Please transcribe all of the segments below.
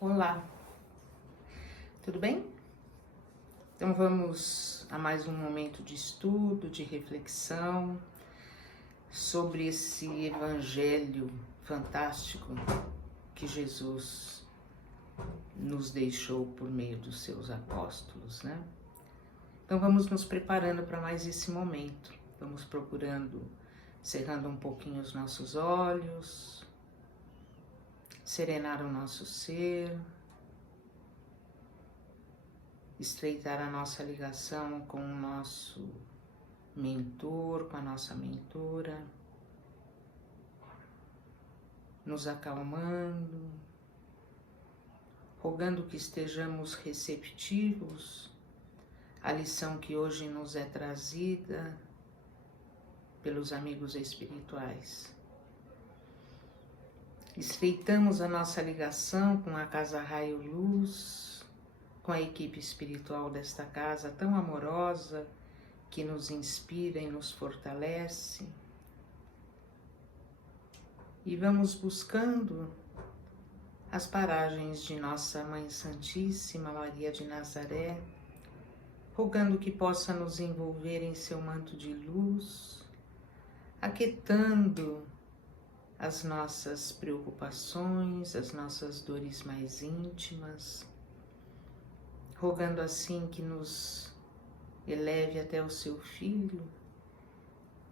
Olá, tudo bem? Então vamos a mais um momento de estudo, de reflexão sobre esse evangelho fantástico que Jesus nos deixou por meio dos seus apóstolos, né? Então vamos nos preparando para mais esse momento. Vamos procurando, cerrando um pouquinho os nossos olhos, serenar o nosso ser, estreitar a nossa ligação com o nosso mentor, com a nossa mentora, nos acalmando, rogando que estejamos receptivos à lição que hoje nos é trazida pelos amigos espirituais. Estreitamos a nossa ligação com a Casa Raio Luz, com a equipe espiritual desta casa tão amorosa, que nos inspira e nos fortalece. E vamos buscando as paragens de Nossa Mãe Santíssima, Maria de Nazaré, rogando que possa nos envolver em seu manto de luz, aquietando as nossas preocupações, as nossas dores mais íntimas, rogando assim que nos eleve até o seu Filho,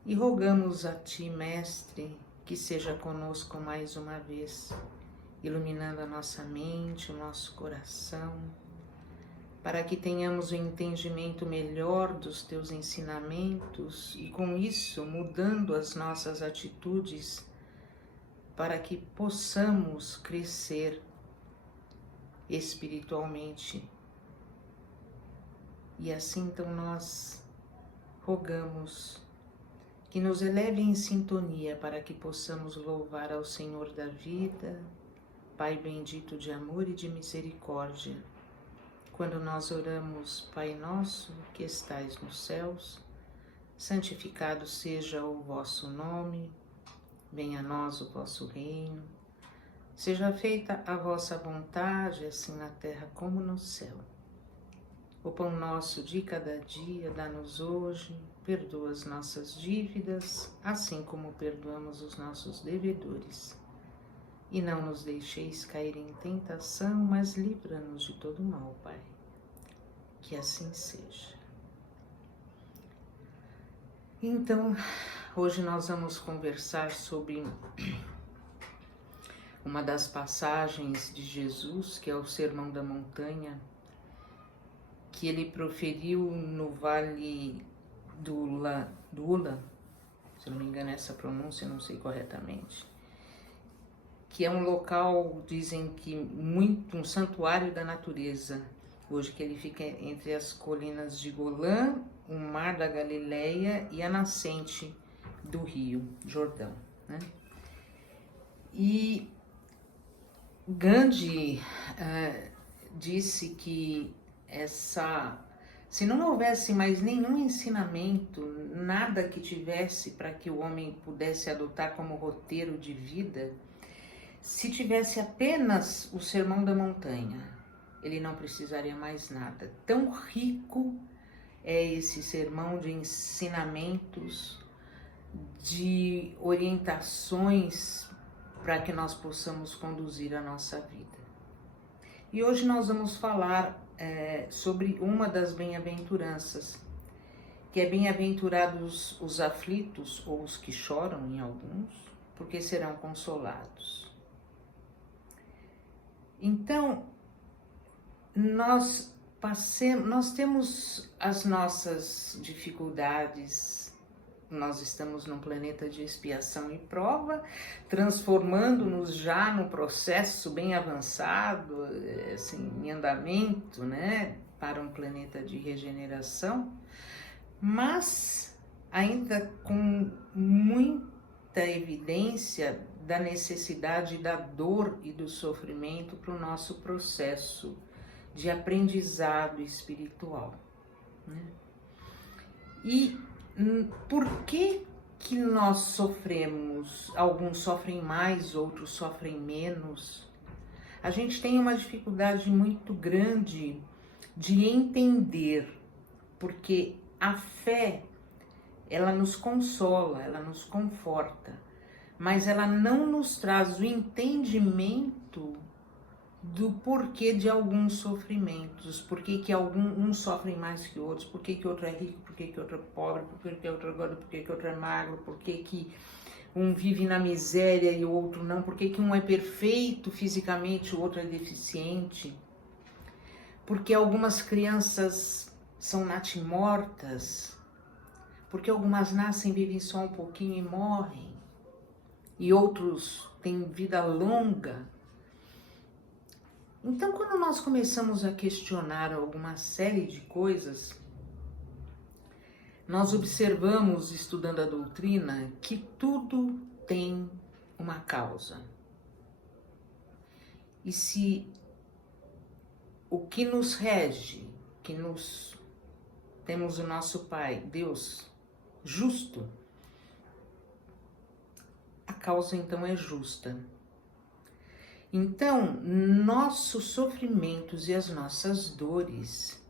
e rogamos a Ti, Mestre, que seja conosco mais uma vez, iluminando a nossa mente, o nosso coração, para que tenhamos o entendimento melhor dos Teus ensinamentos e com isso mudando as nossas atitudes para que possamos crescer espiritualmente. E assim então nós rogamos que nos eleve em sintonia para que possamos louvar ao Senhor da vida, Pai bendito de amor e de misericórdia. Quando nós oramos, Pai nosso que estais nos céus, santificado seja o vosso nome, venha a nós o vosso reino, seja feita a vossa vontade, assim na terra como no céu. O pão nosso de cada dia dá-nos hoje, perdoa as nossas dívidas, assim como perdoamos os nossos devedores. E não nos deixeis cair em tentação, mas livra-nos de todo mal, Pai. Que assim seja. Então, hoje nós vamos conversar sobre uma das passagens de Jesus, que é o Sermão da Montanha, que ele proferiu no Vale do Ula, se não me engano essa pronúncia, não sei corretamente, que é um local, dizem que um santuário da natureza, hoje que ele fica entre as colinas de Golã, o mar da Galileia e a nascente do rio Jordão, né? E Gandhi disse que se não houvesse mais nenhum ensinamento, nada que tivesse para que o homem pudesse adotar como roteiro de vida, se tivesse apenas o Sermão da Montanha, ele não precisaria mais nada. Tão rico é esse sermão de ensinamentos, de orientações para que nós possamos conduzir a nossa vida. E hoje nós vamos falar sobre uma das bem-aventuranças, que é bem-aventurados os aflitos, ou os que choram em alguns, porque serão consolados. Então, nós temos as nossas dificuldades, nós estamos num planeta de expiação e prova, transformando-nos já no processo bem avançado, assim, em andamento, né, para um planeta de regeneração, mas ainda com muita evidência da necessidade da dor e do sofrimento para o nosso processo de aprendizado espiritual, né? E por que nós sofremos? Alguns sofrem mais, outros sofrem menos. a gente tem uma dificuldade muito grande de entender, porque a fé, ela nos consola, ela nos conforta, mas ela não nos traz o entendimento do porquê de alguns sofrimentos, por que uns sofrem mais que outros, por que outro é rico, por que outro é pobre, por que outro é gordo, por que outro é magro, por que um vive na miséria e o outro não, por que um é perfeito fisicamente e o outro é deficiente, porque algumas crianças são natimortas, porque algumas nascem, vivem só um pouquinho e morrem, e outros têm vida longa. Então, quando nós começamos a questionar alguma série de coisas, nós observamos, estudando a doutrina, que tudo tem uma causa. E se o que nos rege, temos o nosso Pai, Deus, justo, a causa então é justa. Então, nossos sofrimentos e as nossas dores,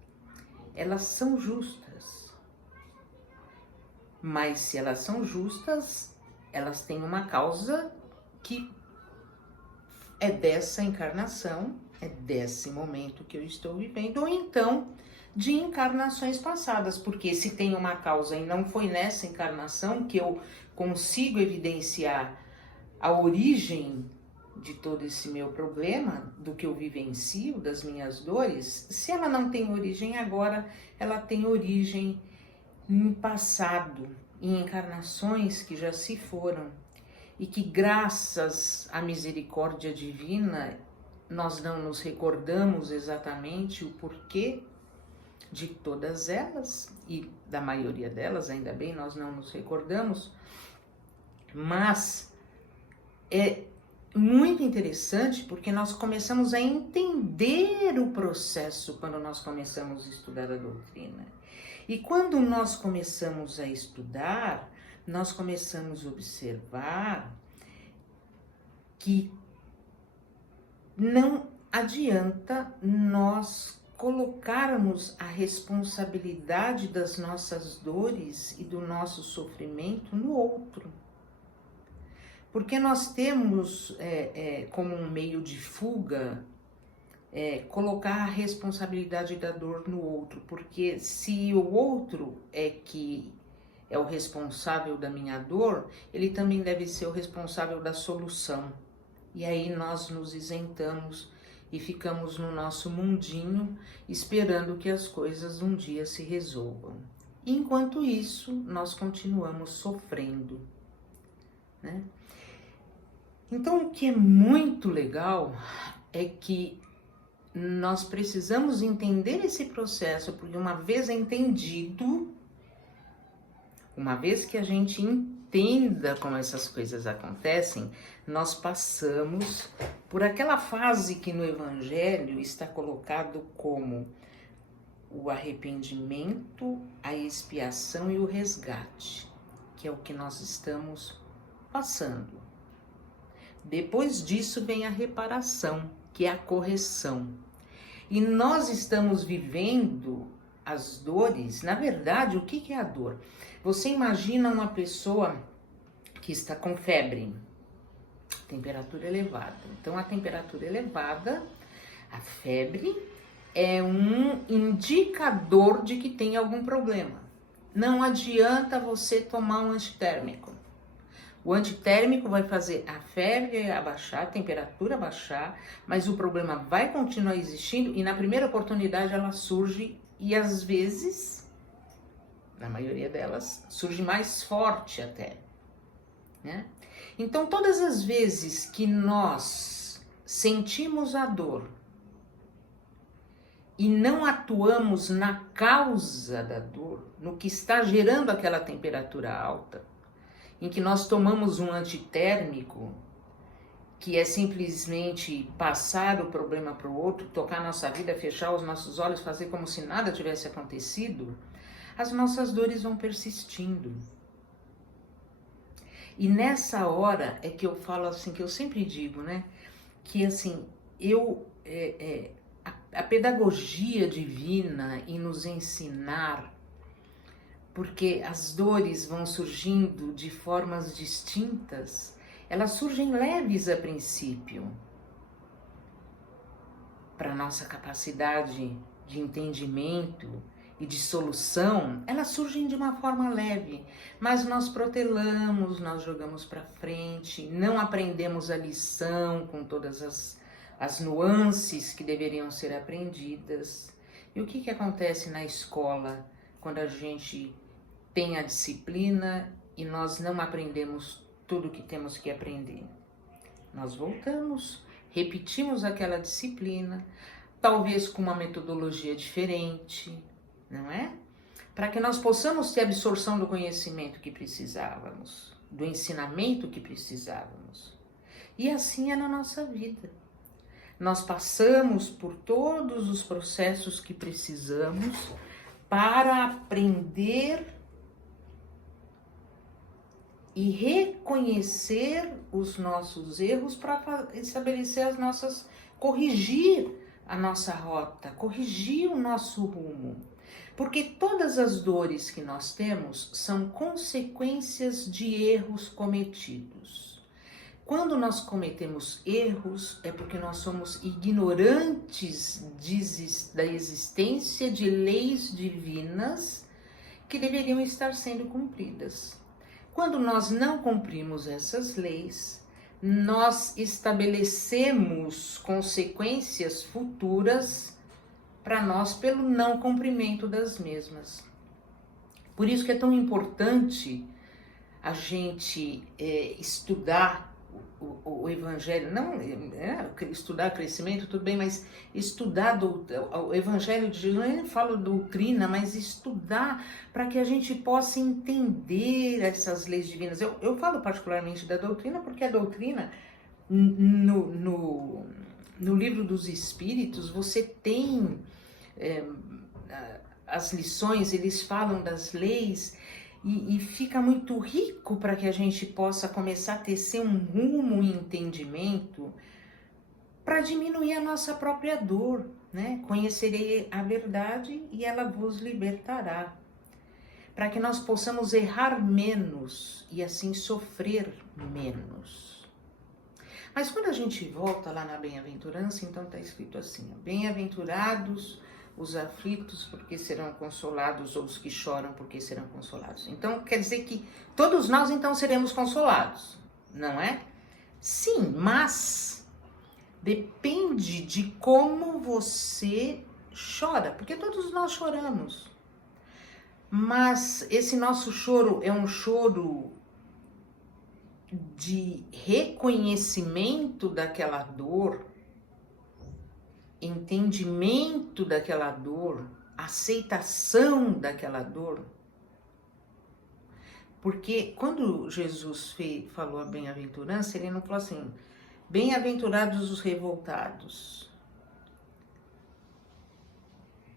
elas são justas. Mas se elas são justas, elas têm uma causa que é dessa encarnação, é desse momento que eu estou vivendo, ou então de encarnações passadas, porque se tem uma causa e não foi nessa encarnação que eu consigo evidenciar a origem de todo esse meu problema, do que eu vivencio, das minhas dores, se ela não tem origem agora, ela tem origem no passado, em encarnações que já se foram, e que graças à misericórdia divina, nós não nos recordamos exatamente o porquê de todas elas, e da maioria delas, ainda bem, nós não nos recordamos, mas é muito interessante porque nós começamos a entender o processo quando nós começamos a estudar a doutrina. E quando nós começamos a estudar, nós começamos a observar que não adianta nós colocarmos a responsabilidade das nossas dores e do nosso sofrimento no outro. Porque nós temos como um meio de fuga colocar a responsabilidade da dor no outro, porque se o outro é que é o responsável da minha dor, ele também deve ser o responsável da solução. E aí nós nos isentamos e ficamos no nosso mundinho esperando que as coisas um dia se resolvam. Enquanto isso, nós continuamos sofrendo, né? Então, o que é muito legal é que nós precisamos entender esse processo, porque uma vez entendido, uma vez que a gente entenda como essas coisas acontecem, nós passamos por aquela fase que no Evangelho está colocado como o arrependimento, a expiação e o resgate, que é o que nós estamos passando. Depois disso vem a reparação, que é a correção. E nós estamos vivendo as dores. Na verdade, o que é a dor? Você imagina uma pessoa que está com febre, temperatura elevada. Então, a temperatura elevada, a febre, é um indicador de que tem algum problema. Não adianta você tomar um antitérmico. O antitérmico vai fazer a febre abaixar, a temperatura abaixar, mas o problema vai continuar existindo e na primeira oportunidade ela surge e às vezes, na maioria delas, surge mais forte até, né? Então, todas as vezes que nós sentimos a dor e não atuamos na causa da dor, no que está gerando aquela temperatura alta, em que nós tomamos um antitérmico, que é simplesmente passar o problema para o outro, tocar nossa vida, fechar os nossos olhos, fazer como se nada tivesse acontecido, as nossas dores vão persistindo. E nessa hora é que eu falo assim, que eu sempre digo, né? Que assim, a pedagogia divina em nos ensinar, porque as dores vão surgindo de formas distintas, elas surgem leves a princípio, para nossa capacidade de entendimento e de solução, elas surgem de uma forma leve, mas nós protelamos, nós jogamos para frente, não aprendemos a lição com todas as nuances que deveriam ser aprendidas. E o que acontece na escola quando a gente tem a disciplina e nós não aprendemos tudo o que temos que aprender? Nós voltamos, repetimos aquela disciplina, talvez com uma metodologia diferente, não é? Para que nós possamos ter a absorção do conhecimento que precisávamos, do ensinamento que precisávamos. E assim é na nossa vida. Nós passamos por todos os processos que precisamos para aprender e reconhecer os nossos erros para estabelecer corrigir a nossa rota, corrigir o nosso rumo. Porque todas as dores que nós temos são consequências de erros cometidos. Quando nós cometemos erros, é porque nós somos ignorantes da existência de leis divinas que deveriam estar sendo cumpridas. Quando nós não cumprimos essas leis, nós estabelecemos consequências futuras para nós pelo não cumprimento das mesmas. Por isso que é tão importante a gente estudar o Evangelho, não estudar crescimento, tudo bem, mas estudar o Evangelho de Jesus, eu não falo doutrina, mas estudar para que a gente possa entender essas leis divinas. Eu falo particularmente da doutrina, porque a doutrina, no Livro dos Espíritos, você tem as lições, eles falam das leis, e fica muito rico para que a gente possa começar a tecer um rumo e entendimento para diminuir a nossa própria dor, né? Conhecerei a verdade e ela vos libertará. Para que nós possamos errar menos e assim sofrer menos. Mas quando a gente volta lá na bem-aventurança, então está escrito assim: bem-aventurados os aflitos, porque serão consolados, ou os que choram, porque serão consolados. Então, quer dizer que todos nós, então, seremos consolados, não é? Sim, mas depende de como você chora, porque todos nós choramos. Mas esse nosso choro é um choro de reconhecimento daquela dor, entendimento daquela dor, aceitação daquela dor. Porque quando Jesus falou a bem-aventurança, ele não falou assim: bem-aventurados os revoltados.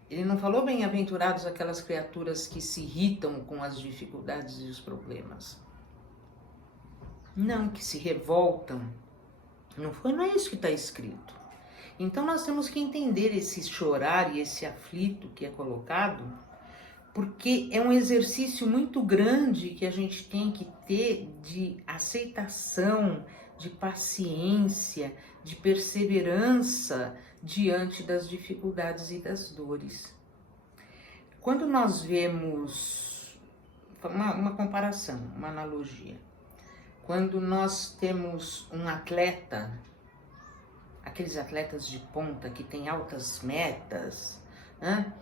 Ele não falou bem-aventurados aquelas criaturas que se irritam com as dificuldades e os problemas. Não, que se revoltam. Não é isso que está escrito. Então nós temos que entender esse chorar e esse aflito que é colocado, porque é um exercício muito grande que a gente tem que ter de aceitação, de paciência, de perseverança diante das dificuldades e das dores. Quando nós vemos uma comparação, uma analogia, quando nós temos um atleta, aqueles atletas de ponta que têm altas metas, né?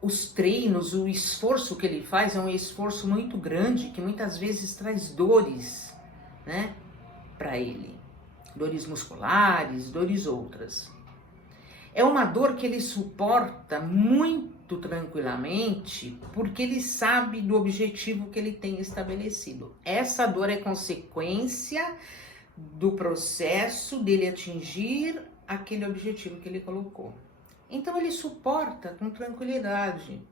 Os treinos, o esforço que ele faz é um esforço muito grande, que muitas vezes traz dores, né, para ele. Dores musculares, dores outras. É uma dor que ele suporta muito tranquilamente, porque ele sabe do objetivo que ele tem estabelecido. Essa dor é consequência do processo dele atingir aquele objetivo que ele colocou. Então ele suporta com tranquilidade,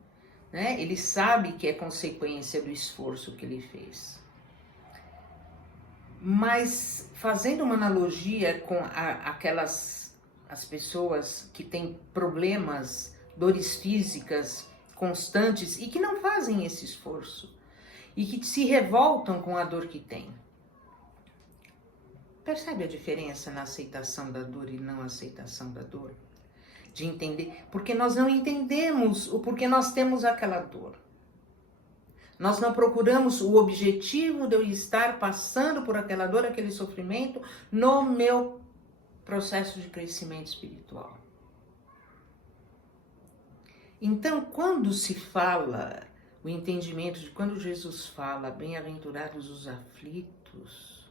né? Ele sabe que é consequência do esforço que ele fez. Mas fazendo uma analogia com as pessoas que têm problemas, dores físicas constantes e que não fazem esse esforço e que se revoltam com a dor que têm. Percebe a diferença na aceitação da dor e não aceitação da dor? De entender, porque nós não entendemos o porquê nós temos aquela dor. Nós não procuramos o objetivo de eu estar passando por aquela dor, aquele sofrimento, no meu processo de crescimento espiritual. Então, quando se fala, o entendimento de quando Jesus fala, bem-aventurados os aflitos,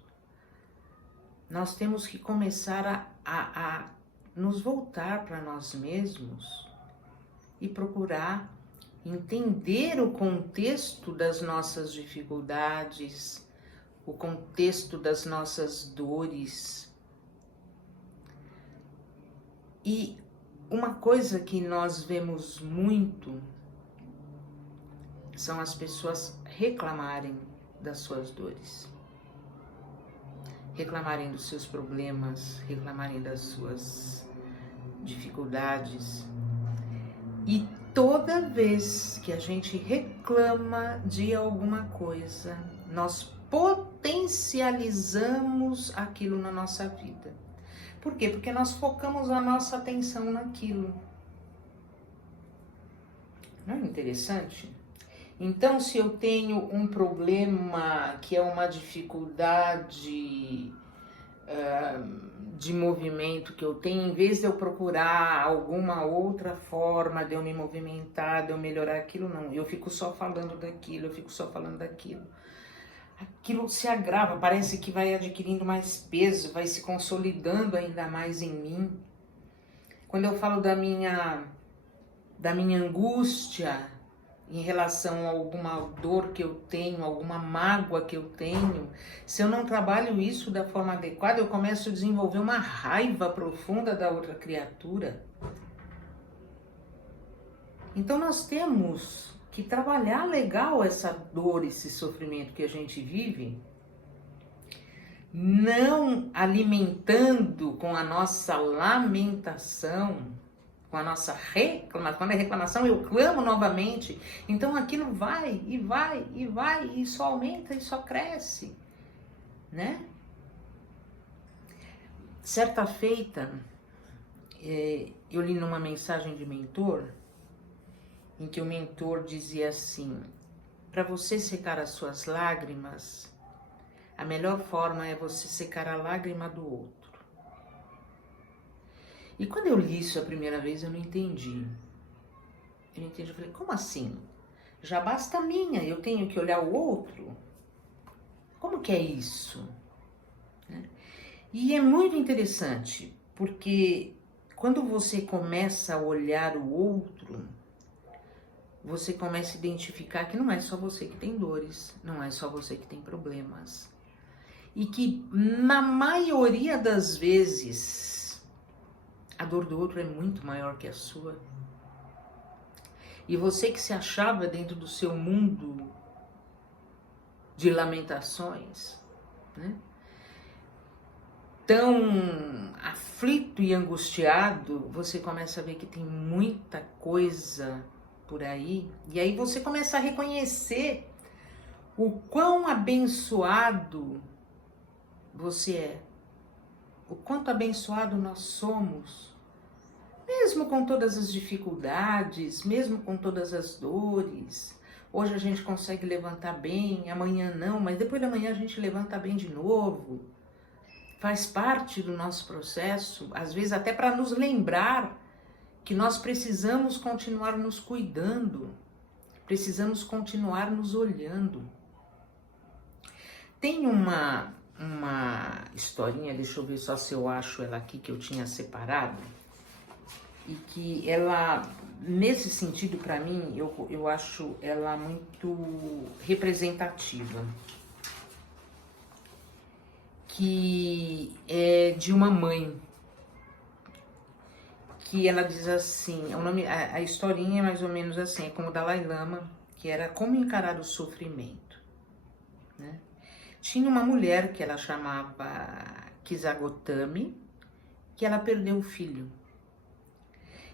nós temos que começar a nos voltar para nós mesmos e procurar entender o contexto das nossas dificuldades, o contexto das nossas dores. E uma coisa que nós vemos muito são as pessoas reclamarem das suas dores, reclamarem dos seus problemas, reclamarem das suas dificuldades. E toda vez que a gente reclama de alguma coisa, nós potencializamos aquilo na nossa vida. Por quê? Porque nós focamos a nossa atenção naquilo. Não é interessante? Então, se eu tenho um problema que é uma dificuldade de movimento que eu tenho, em vez de eu procurar alguma outra forma de eu me movimentar, de eu melhorar aquilo, não. Eu fico só falando daquilo, Aquilo se agrava, parece que vai adquirindo mais peso, vai se consolidando ainda mais em mim. Quando eu falo da minha angústia em relação a alguma dor que eu tenho, alguma mágoa que eu tenho, se eu não trabalho isso da forma adequada, eu começo a desenvolver uma raiva profunda da outra criatura. Então nós temos que trabalhar legal essa dor, esse sofrimento que a gente vive, não alimentando com a nossa lamentação, com a nossa reclamação. Quando é reclamação, eu clamo novamente. Então aquilo vai, e só aumenta e só cresce, né? Certa feita, eu li numa mensagem de mentor, em que o mentor dizia assim: para você secar as suas lágrimas, a melhor forma é você secar a lágrima do outro. E quando eu li isso a primeira vez, eu não entendi. Eu falei, como assim? Já basta a minha, eu tenho que olhar o outro? Como que é isso? E é muito interessante, porque quando você começa a olhar o outro, você começa a identificar que não é só você que tem dores, não é só você que tem problemas. E que, na maioria das vezes, a dor do outro é muito maior que a sua. E você que se achava dentro do seu mundo de lamentações, né? Tão aflito e angustiado, você começa a ver que tem muita coisa por aí, e aí você começa a reconhecer o quão abençoado você é, o quanto abençoado nós somos, mesmo com todas as dificuldades, mesmo com todas as dores. Hoje a gente consegue levantar bem, amanhã não, mas depois da manhã a gente levanta bem de novo. Faz parte do nosso processo, às vezes até para nos lembrar que nós precisamos continuar nos cuidando, precisamos continuar nos olhando. Tem uma historinha, deixa eu ver só se eu acho ela aqui, que eu tinha separado, e que ela, nesse sentido, para mim, eu acho ela muito representativa, que é de uma mãe, que ela diz assim, a historinha é mais ou menos assim, é como o Dalai Lama, que era como encarar o sofrimento, né? Tinha uma mulher que ela chamava Kisagotami, que ela perdeu o filho.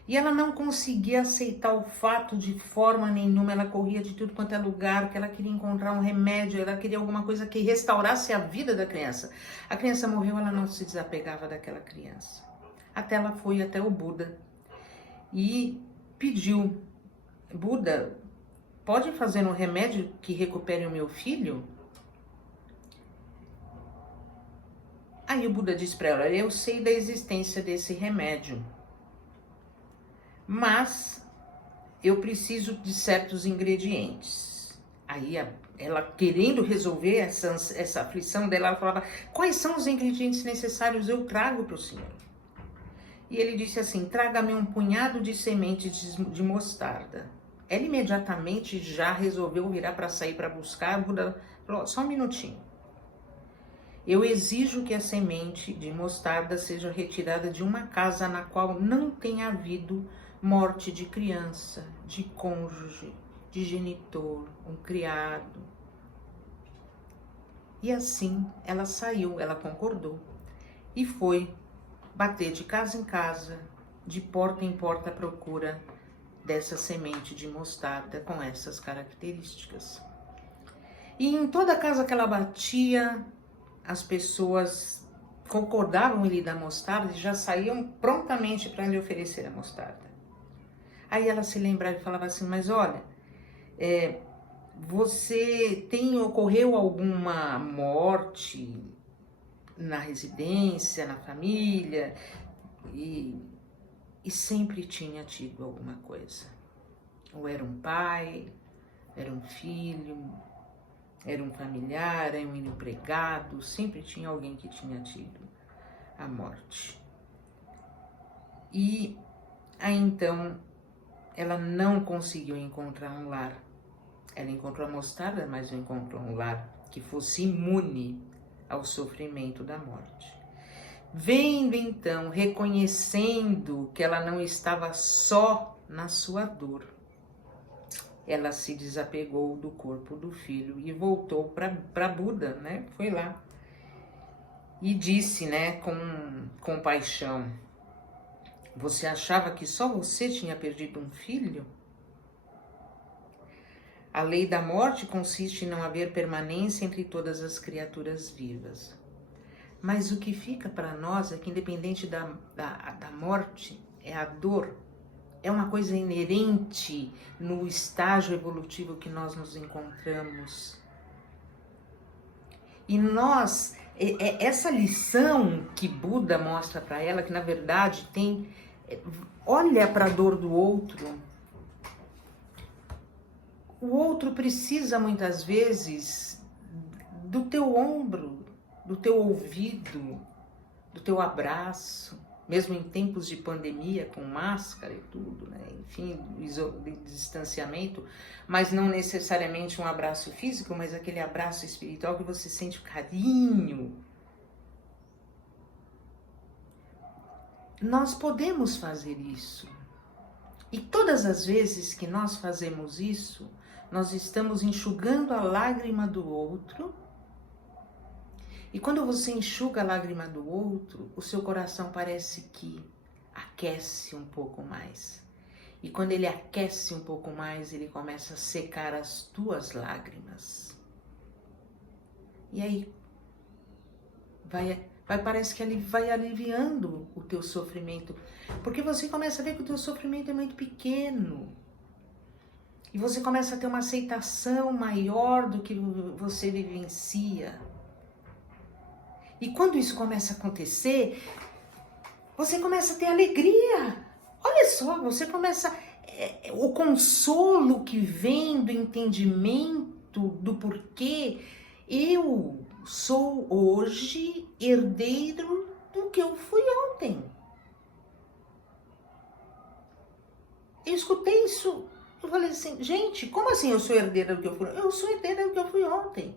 E ela não conseguia aceitar o fato de forma nenhuma, ela corria de tudo quanto é lugar, que ela queria encontrar um remédio, ela queria alguma coisa que restaurasse a vida da criança. A criança morreu, ela não se desapegava daquela criança. Até ela foi até o Buda e pediu: Buda, pode fazer um remédio que recupere o meu filho? Aí o Buda disse para ela: eu sei da existência desse remédio, mas eu preciso de certos ingredientes. Aí ela, querendo resolver essa aflição dela, ela falava: quais são os ingredientes necessários? Eu trago para o senhor. E ele disse assim: traga-me um punhado de sementes de mostarda. Ela imediatamente já resolveu virar para sair para buscar. O Buda falou: só um minutinho. Eu exijo que a semente de mostarda seja retirada de uma casa na qual não tenha havido morte de criança, de cônjuge, de genitor, um criado. E assim ela saiu, ela concordou e foi bater de casa em casa, de porta em porta à procura dessa semente de mostarda com essas características. E em toda casa que ela batia, as pessoas concordavam em lhe dar mostarda e já saíam prontamente para lhe oferecer a mostarda. Aí ela se lembrava e falava assim: mas olha, ocorreu alguma morte na residência, na família? E sempre tinha tido alguma coisa. Ou era um pai, era um filho, era um familiar, era um empregado, sempre tinha alguém que tinha tido a morte. E aí então ela não conseguiu encontrar um lar. Ela encontrou a mostarda, mas não encontrou um lar que fosse imune ao sofrimento da morte. Vendo então, reconhecendo que ela não estava só na sua dor, ela se desapegou do corpo do filho e voltou para Buda, né? Foi lá e disse, né, com compaixão: você achava que só você tinha perdido um filho? A lei da morte consiste em não haver permanência entre todas as criaturas vivas. Mas o que fica para nós é que, independente da morte, é a dor. É uma coisa inerente no estágio evolutivo que nós nos encontramos. E nós, essa lição que Buda mostra para ela, que na verdade olha para a dor do outro. O outro precisa muitas vezes do teu ombro, do teu ouvido, do teu abraço, mesmo em tempos de pandemia, com máscara e tudo, né? Enfim, de distanciamento, mas não necessariamente um abraço físico, mas aquele abraço espiritual que você sente o carinho. Nós podemos fazer isso. E todas as vezes que nós fazemos isso, nós estamos enxugando a lágrima do outro. E quando você enxuga a lágrima do outro, o seu coração parece que aquece um pouco mais. E quando ele aquece um pouco mais, ele começa a secar as tuas lágrimas. E aí, parece que ele vai aliviando o teu sofrimento. Porque você começa a ver que o teu sofrimento é muito pequeno. E você começa a ter uma aceitação maior do que você vivencia. E quando isso começa a acontecer, você começa a ter alegria. Olha só, você começa... o consolo que vem do entendimento do porquê eu sou hoje herdeiro do que eu fui ontem. Eu escutei isso, eu falei assim: gente, como assim eu sou herdeira do que eu fui ontem? Eu sou herdeira do que eu fui ontem.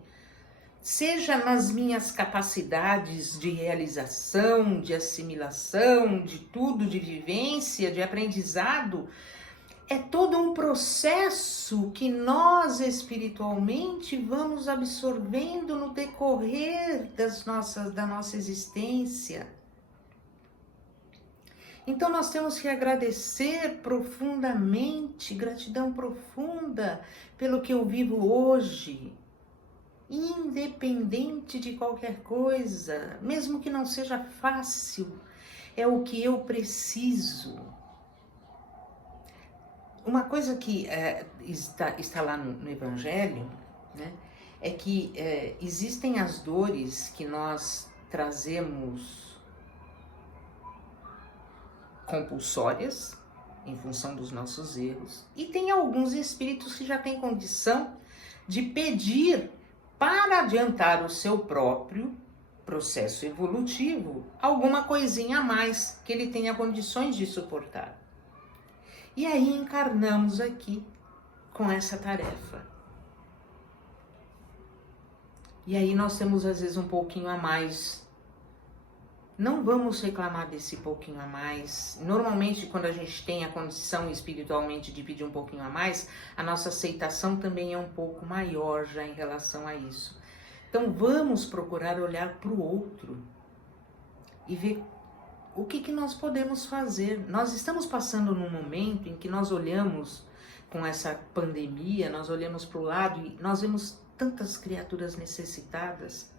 Seja nas minhas capacidades de realização, de assimilação, de tudo, de vivência, de aprendizado, É todo um processo que nós espiritualmente vamos absorvendo no decorrer da nossa existência. Então nós temos que agradecer profundamente, gratidão profunda pelo que eu vivo hoje, independente de qualquer coisa, mesmo que não seja fácil, é o que eu preciso. Uma coisa que está lá no Evangelho, né, é que existem as dores que nós trazemos compulsórias, em função dos nossos erros, e tem alguns espíritos que já têm condição de pedir para adiantar o seu próprio processo evolutivo alguma coisinha a mais que ele tenha condições de suportar. E aí encarnamos aqui com essa tarefa. E aí nós temos às vezes um pouquinho a mais. Não vamos reclamar desse pouquinho a mais. Normalmente, quando a gente tem a condição espiritualmente de pedir um pouquinho a mais, a nossa aceitação também é um pouco maior já em relação a isso. Então vamos procurar olhar para o outro e ver o que nós podemos fazer. Nós estamos passando num momento em que nós olhamos com essa pandemia, nós olhamos para o lado e nós vemos tantas criaturas necessitadas.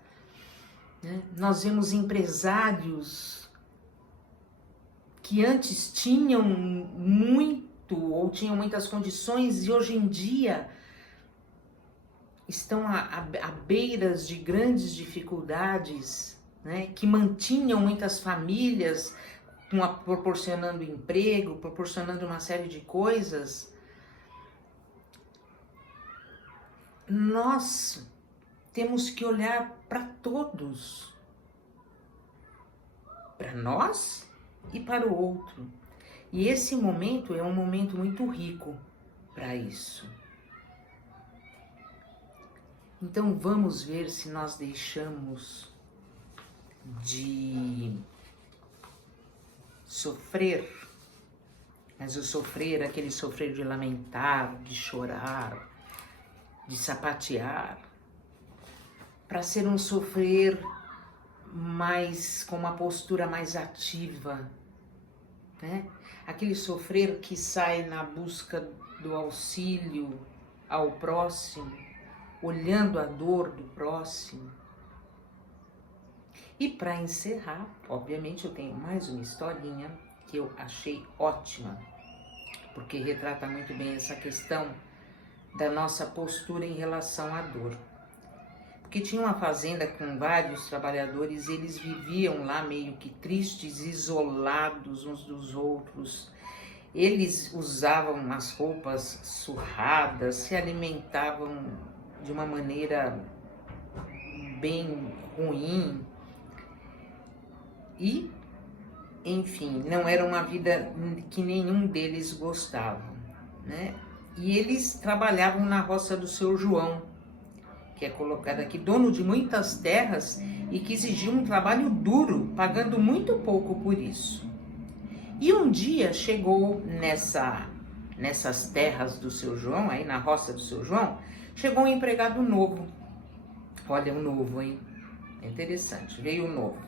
Nós vemos empresários que antes tinham muito ou tinham muitas condições e hoje em dia estão à beiras de grandes dificuldades, né, que mantinham muitas famílias proporcionando emprego, proporcionando uma série de coisas. Nós temos que olhar para todos, para nós e para o outro. E esse momento é um momento muito rico para isso. Então vamos ver se nós deixamos de sofrer, mas o sofrer, aquele sofrer de lamentar, de chorar, de sapatear, para ser um sofrer mais com uma postura mais ativa, né? Aquele sofrer que sai na busca do auxílio ao próximo, olhando a dor do próximo. E para encerrar, obviamente eu tenho mais uma historinha que eu achei ótima, porque retrata muito bem essa questão da nossa postura em relação à dor. Porque tinha uma fazenda com vários trabalhadores, eles viviam lá meio que tristes, isolados uns dos outros. Eles usavam umas roupas surradas, se alimentavam de uma maneira bem ruim. E, enfim, não era uma vida que nenhum deles gostava, né? E eles trabalhavam na roça do seu João, que é colocado aqui, dono de muitas terras e que exigia um trabalho duro, pagando muito pouco por isso. E um dia chegou nessas terras do seu João, aí na roça do seu João, chegou um empregado novo. Olha, um novo, hein? É interessante, veio um novo,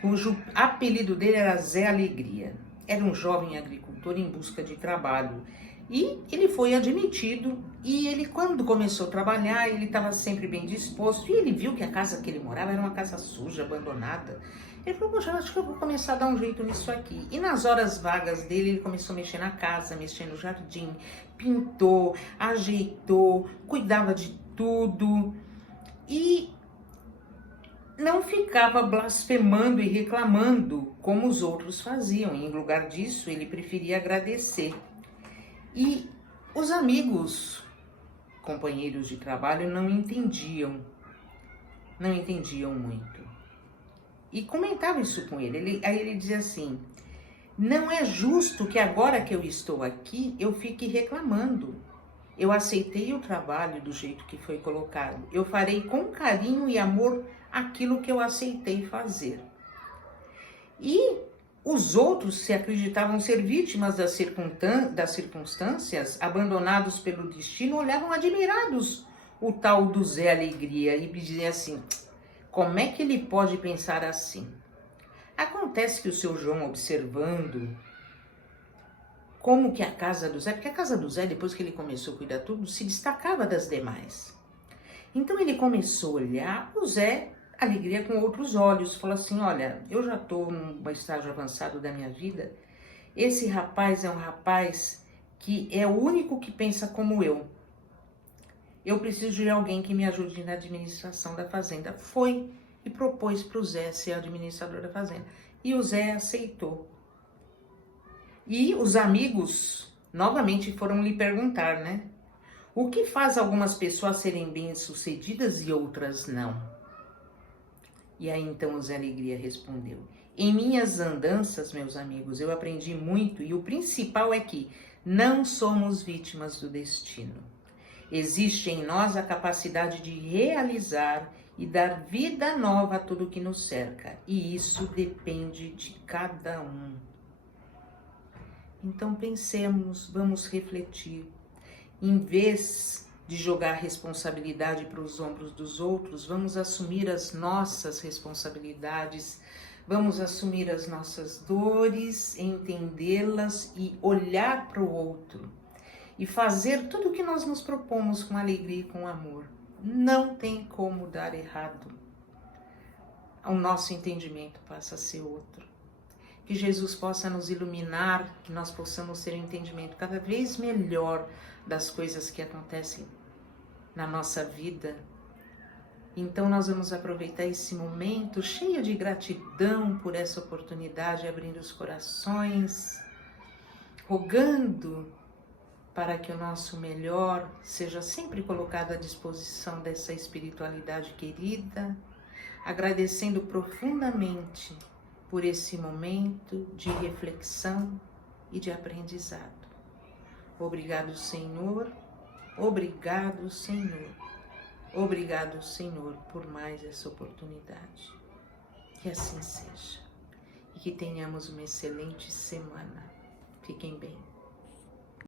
cujo apelido dele era Zé Alegria. Era um jovem agricultor em busca de trabalho. E ele foi admitido, e ele, quando começou a trabalhar, ele estava sempre bem disposto, e ele viu que a casa que ele morava era uma casa suja, abandonada. Ele falou, poxa, acho que eu vou começar a dar um jeito nisso aqui. E nas horas vagas dele, ele começou a mexer na casa, mexer no jardim, pintou, ajeitou, cuidava de tudo, e não ficava blasfemando e reclamando como os outros faziam. Em lugar disso, ele preferia agradecer. E os amigos, companheiros de trabalho, não entendiam muito. E comentavam isso com ele. Aí ele dizia assim, não é justo que agora que eu estou aqui, eu fique reclamando. Eu aceitei o trabalho do jeito que foi colocado. Eu farei com carinho e amor aquilo que eu aceitei fazer. E Os outros se acreditavam ser vítimas das circunstâncias, abandonados pelo destino, olhavam admirados o tal do Zé Alegria e diziam assim: como é que ele pode pensar assim? Acontece que o seu João, observando como que a casa do Zé, porque a casa do Zé, depois que ele começou a cuidar tudo, se destacava das demais. Então ele começou a olhar o Zé Alegria com outros olhos, falou assim: olha, eu já estou num estágio avançado da minha vida, esse rapaz é um rapaz que é o único que pensa como eu preciso de alguém que me ajude na administração da fazenda. Foi e propôs para o Zé ser administrador da fazenda, e o Zé aceitou. E os amigos novamente foram lhe perguntar, né? O que faz algumas pessoas serem bem-sucedidas e outras não? E aí então o Zé Alegria respondeu: em minhas andanças, meus amigos, eu aprendi muito e o principal é que não somos vítimas do destino. Existe em nós a capacidade de realizar e dar vida nova a tudo que nos cerca, e isso depende de cada um. Então pensemos, vamos refletir. Em vez de jogar responsabilidade para os ombros dos outros, vamos assumir as nossas responsabilidades, vamos assumir as nossas dores, entendê-las e olhar para o outro. E fazer tudo o que nós nos propomos com alegria e com amor. Não tem como dar errado. O nosso entendimento passa a ser outro. Que Jesus possa nos iluminar, que nós possamos ter um entendimento cada vez melhor das coisas que acontecem na nossa vida. Então nós vamos aproveitar esse momento cheio de gratidão por essa oportunidade, abrindo os corações, rogando para que o nosso melhor seja sempre colocado à disposição dessa espiritualidade querida, agradecendo profundamente por esse momento de reflexão e de aprendizado. Obrigado, Senhor. Obrigado, Senhor. Obrigado, Senhor, por mais essa oportunidade. Que assim seja. E que tenhamos uma excelente semana. Fiquem bem.